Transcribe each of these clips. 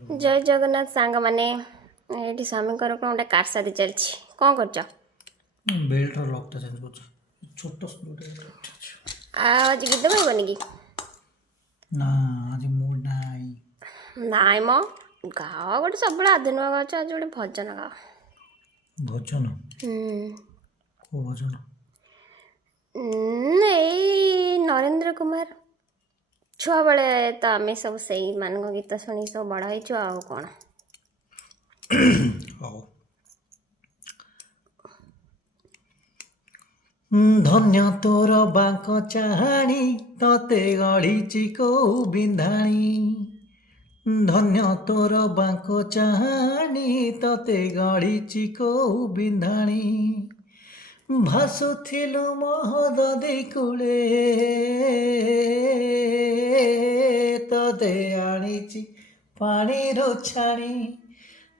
जय जगन्नाथ सांग माने ये स्वामी कौन गोटे कार शादी चलती कौन कर बेल्ट लॉक चेंज कर छोट स्क्रू आज गीत गाइबनी कि ना आज मूड नाही नाई मो गाओ गोटे सब आधुनिक गाच आज गोटे भजन गाओ भजन को भजन नहीं नरेंद्र कुमार छुआ बेले तो आम सब से मान गीत शुणी सब बड़ हो कौन ହଉ ଧନ୍ୟ ତୋର ବାଙ୍କ ଚାହାଣି ତତେ ଗଢ଼ିଛି କୋଉ ବିନ୍ଧାଣି ଧନ୍ୟ ତୋର ବାଙ୍କ ଚାହାଣି ତତେ ଗଢ଼ିଛି କୋଉ ବିନ୍ଧାଣି ଭାସୁଥିଲୁ ମହୋଦଧି କୂଳେ ତତେ ଆଣିଛି ପାଣିରୁ ଛାଣି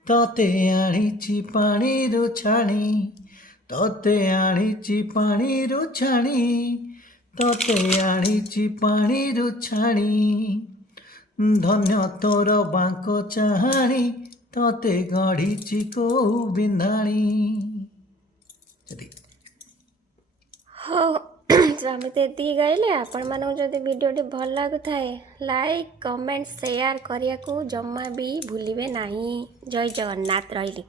ତତେ ଆଣିଛି ପାଣିରୁ ଛାଣି ତତେ ଆଣିଛି ପାଣିରୁ ଛାଣି ତତେ ଆଣିଛି ପାଣିରୁ ଛାଣି ଧନ୍ୟ ତୋର ବାଙ୍କ ଚାହାଣି ତତେ ଗଢ଼ିଛି କୋଉ ବିନ୍ଧାଣି हो आम तो ये गाइले आपण मानक जदि भिडियोटी भल लगुए लाइक कमेंट शेयर करने को जमा भी भूलिए नहीं। जय जगन्नाथ रही।